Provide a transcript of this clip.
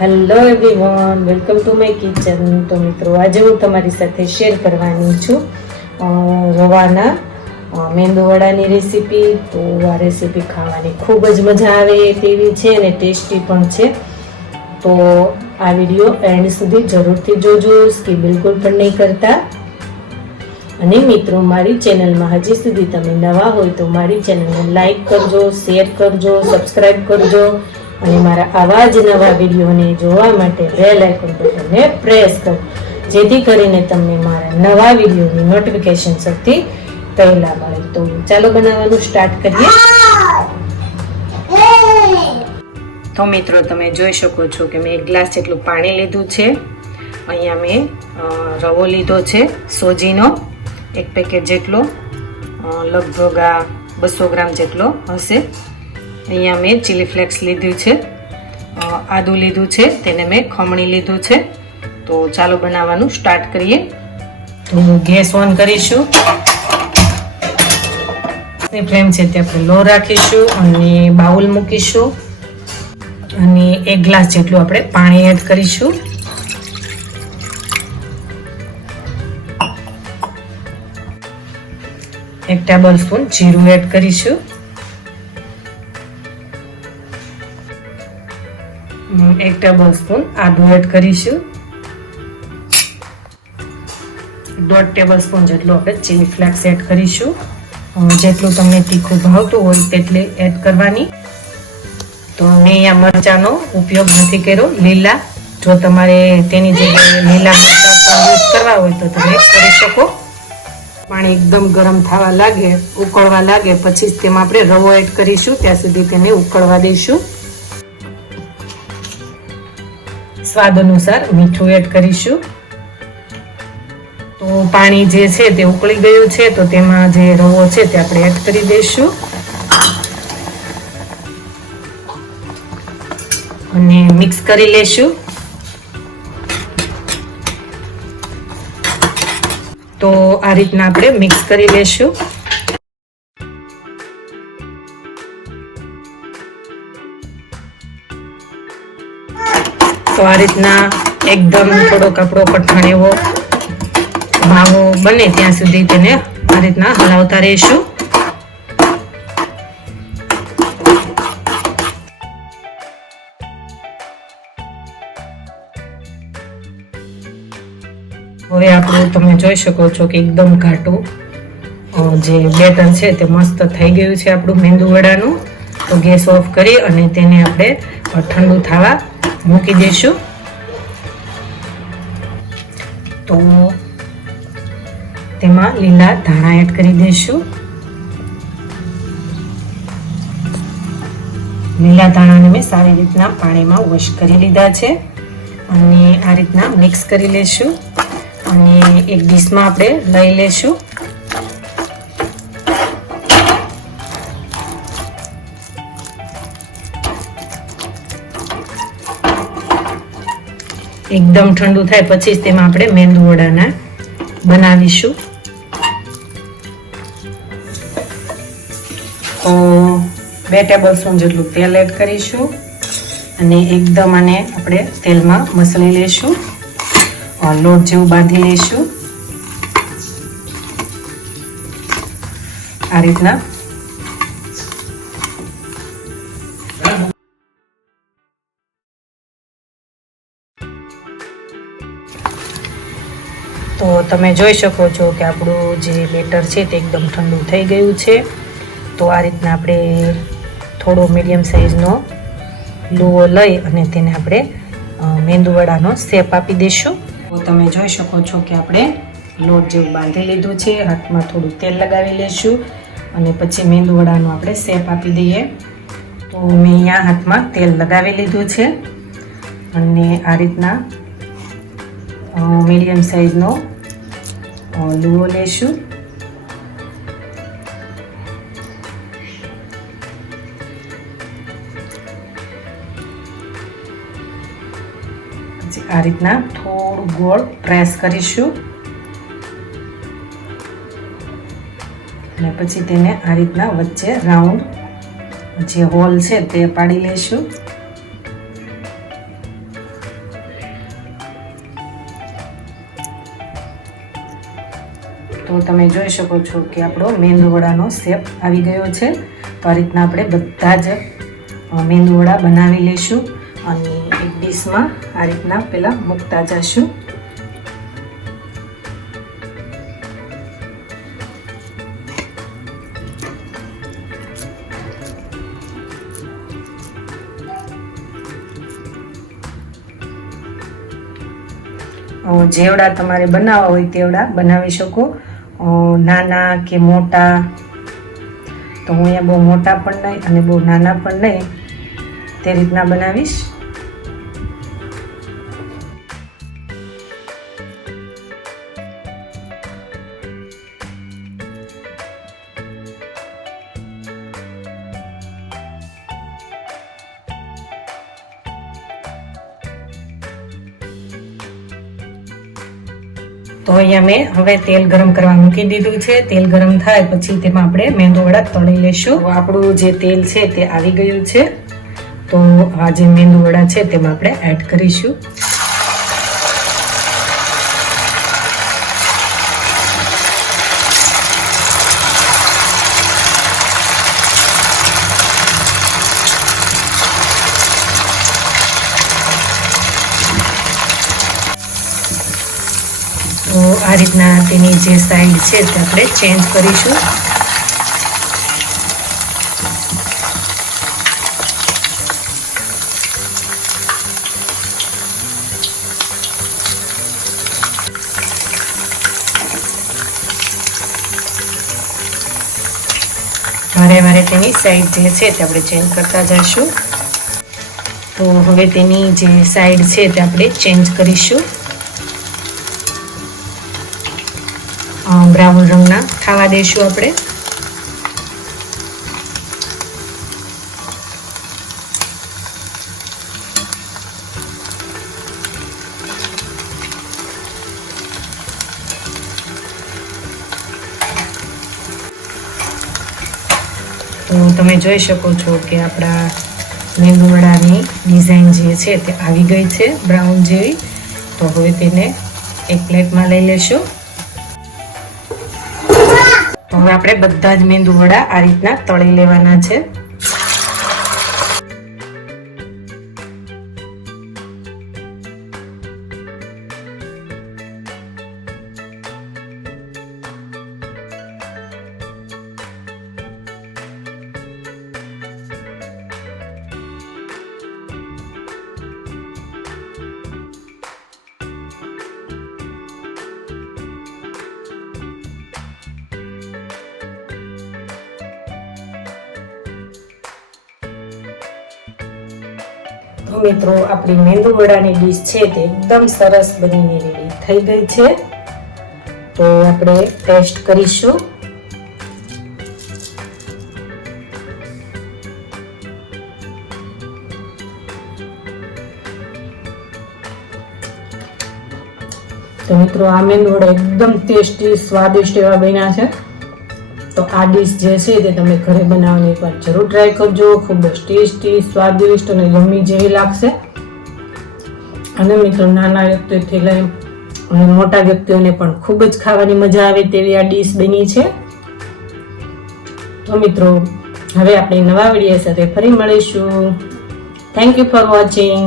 Hello everyone welcome to my kitchen તો મિત્રો, આજે હું તમારી સાથે શેર કરવાની છું રવાના મેંદુવડાની રેસીપી તો આ રેસીપી ખાવાની ખૂબ જ મજા આવે તેવી છે અને ટેસ્ટી પણ છે. તો આ વીડિયો એન્ડ સુધી જરૂરથી જોજો સ્કી બિલકુલ પણ નહીં કરતા. અને મિત્રો, મારી ચેનલમાં હજી સુધી તમે નવા હોય તો મારી ચેનલને લાઈક કરજો, શેર કરજો સબસ્ક્રાઈબ કરજો. અને મારા આવા જ નવા વિડીયોને જોવા માટે બેલ આઇકોન બટનને પ્રેસ કરો. જેથી કરીને તમને મારા નવા વિડીયોની નોટિફિકેશન સૌથી પહેલા મળે. તો ચાલો બનાવવાનું સ્ટાર્ટ કરીએ. તો મિત્રો, તમે જોઈ શકો છો કે મેં એક ગ્લાસ જેટલું પાણી લીધું છે. અહીંયા મેં રવો લીધો છે, સોજીનો. એક પેકેટ જેટલો લગભગ આ બસો ગ્રામ જેટલો હશે. અહીંયા મેં ચીલી ફ્લેક્સ લીધું છે. આદું લીધું છે, તેને મેં ખમણી લીધું છે. તો ચાલો બનાવવાનું સ્ટાર્ટ કરીએ. તો ગેસ ઓન કરીશું. ફ્લેમ છે તે આપણે લો રાખીશું અને બાઉલ મૂકીશું. અને એક ગ્લાસ જેટલું આપણે પાણી એડ કરીશું. એક ટેબલ સ્પૂન જીરું એડ કરીશું. એક ટેબલ સ્પૂન આદું એડ કરીશું. દોઢ ટેબલ સ્પૂન જેટલું આપણે ચીલી ફ્લેક્સ એડ કરીશું. જેટલું તમને તીખું ભાવતું હોય તેટલે એડ કરવાની. તો મેં અહીંયા મરચાંનો ઉપયોગ નથી કર્યો, લીલા. જો તમારે તેની જગ્યાએ લીલા મરચાં યુઝ કરવા હોય તો તમે કરી શકો. પાણી એકદમ ગરમ થવા લાગે, ઉકળવા લાગે, પછી જ તેમાં આપણે રવો એડ કરીશું. ત્યાં સુધી તેને ઉકળવા દઈશું. સ્વાદ અનુસાર મીઠું એડ કરીશું. તો પાણી જે છે તે ઉકળી ગયું છે, તો તેમાં જે રવો છે તે આપણે એડ કરી દઈશું. અને મિક્સ કરી લેશું. તો આ રીતના આપણે મિક્સ કરી લેશું. તો આ રીતના એકદમ થોડોક કપડો કઠણ એવો ભાવો બને ત્યાં સુધી તેને આ રીતના હલાવતા રહીશું. હવે આપણું તમે જોઈ શકો છો કે એકદમ ઘાટું જે બેટર છે તે મસ્ત થઈ ગયું છે આપણું મેંદુ વડાનું તો ગેસ ઓફ કરી અને તેને આપણે ઠંડુ થવા મૂકી દઈશું તો તેમાં લીલા ધાણા એડ કરી દઈશું લીલા ધાણાને મેં સારી રીતના પાણીમાં વોશ કરી લીધા છે. અને આ રીતના મિક્સ કરી લેશું. અને એક ડીશમાં આપણે લઈ લેશું. એકદમ ઠંડુ થાય પછી તેમાં આપણે મેંદુ વડાના બનાવીશું. તો બે ટેબલ સ્પૂન જેટલું તેલ એડ કરીશું અને એકદમ આને આપણે તેલમાં મસળી લેશું. લોટ જેવું બાંધી લઈશું આ રીતના તમે જોઈ શકો છો કે આપણું જે બેટર છે તે એકદમ ઠંડુ થઈ ગયું છે. તો આ રીતના આપણે થોડો મીડિયમ સાઈઝનો લુઓ લઈ અને તેને આપણે મેંદુવડાનો શેપ આપી દઈશું. તો તમે જોઈ શકો છો કે આપણે લોટ જેવું બાંધી લીધું છે. હાથમાં થોડું તેલ લગાવી લઈશું અને પછી મેંદુવડાનો આપણે શેપ આપી દઈએ. તો મેં અહીંયા હાથમાં તેલ લગાવી લીધું છે અને આ રીતના મીડિયમ સાઈઝનો લુઓ લઈશું પછી આ રીતના થોડું ગોળ પ્રેસ કરીશું અને પછી તેને આ રીતના વચ્ચે રાઉન્ડ જે હોલ છે તે પાડી લઈશું તો તમે જોઈ શકો છો કે આપણો મેંદુવડાનો શેપ આવી ગયો છે. તો આ રીતના આપણે બધા જ મેંદુવડા બનાવી લઈશું અને એક ડીશમાં આ રીતના પહેલાં મૂકતા જશું. જેવડા તમારે બનાવવા હોય તેવડા બનાવી શકો. નાના કે મોટા? તો હું અહીંયા બહુ મોટા પણ નહીં અને બહુ નાના પણ નહીં. તે રીતના બનાવીશ. તો અહીંયા મેં હવે તેલ ગરમ કરવા મૂકી દીધું છે. તેલ ગરમ થાય પછી તેમાં આપણે મેંદો વડા તળી લેશું. આપણું જે તેલ છે તે આવી ગયું છે. તો આ જે મેંદુ વડા છે તેમાં આપણે એડ કરીશું તો આ રીતના તેની જે સાઈડ છે તે આપણે ચેન્જ કરીશું. વારે વારે તેની સાઈડ જે છે તે આપણે ચેન્જ કરતા જઈશું. તો હવે તેની જે સાઈડ છે તે આપણે ચેન્જ કરીશું. બ્રાઉન રંગના થવા દઈશું આપણે. તો તમે જોઈ શકો છો કે આપણા મેંદુવડાની ડિઝાઇન જે છે તે આવી ગઈ છે બ્રાઉન જેવી. તો હવે તેને એક પ્લેટમાં લઈ લેશું. હવે આપણે બધા જ મેંદુ વડા આ રીતના તળી લેવાના છે. તો મિત્રો, આપણી મેંદુ વડાની ડીશ છે તે એકદમ સરસ બનીને રેડી થઈ ગઈ છે. તો આપણે ટેસ્ટ કરીશું. તો મિત્રો, આ મેંદુ વડા એકદમ ટેસ્ટી, સ્વાદિષ્ટ એવા બન્યા છે. તો આ ડીશ જે છે તે તમે ઘરે બનાવવાની એકવાર જરૂર ટ્રાય કરજો. ખૂબ જ ટેસ્ટી સ્વાદિષ્ટ અને યમ્મી જેવી લાગશે. અને મિત્રો, નાના વ્યક્તિઓથી લઈ અને મોટા વ્યક્તિઓને પણ ખૂબ જ ખાવાની મજા આવે તેવી આ ડીશ બની છે. તો મિત્રો, હવે આપણે નવા વીડિયો સાથે ફરી મળીશું. Thank you for watching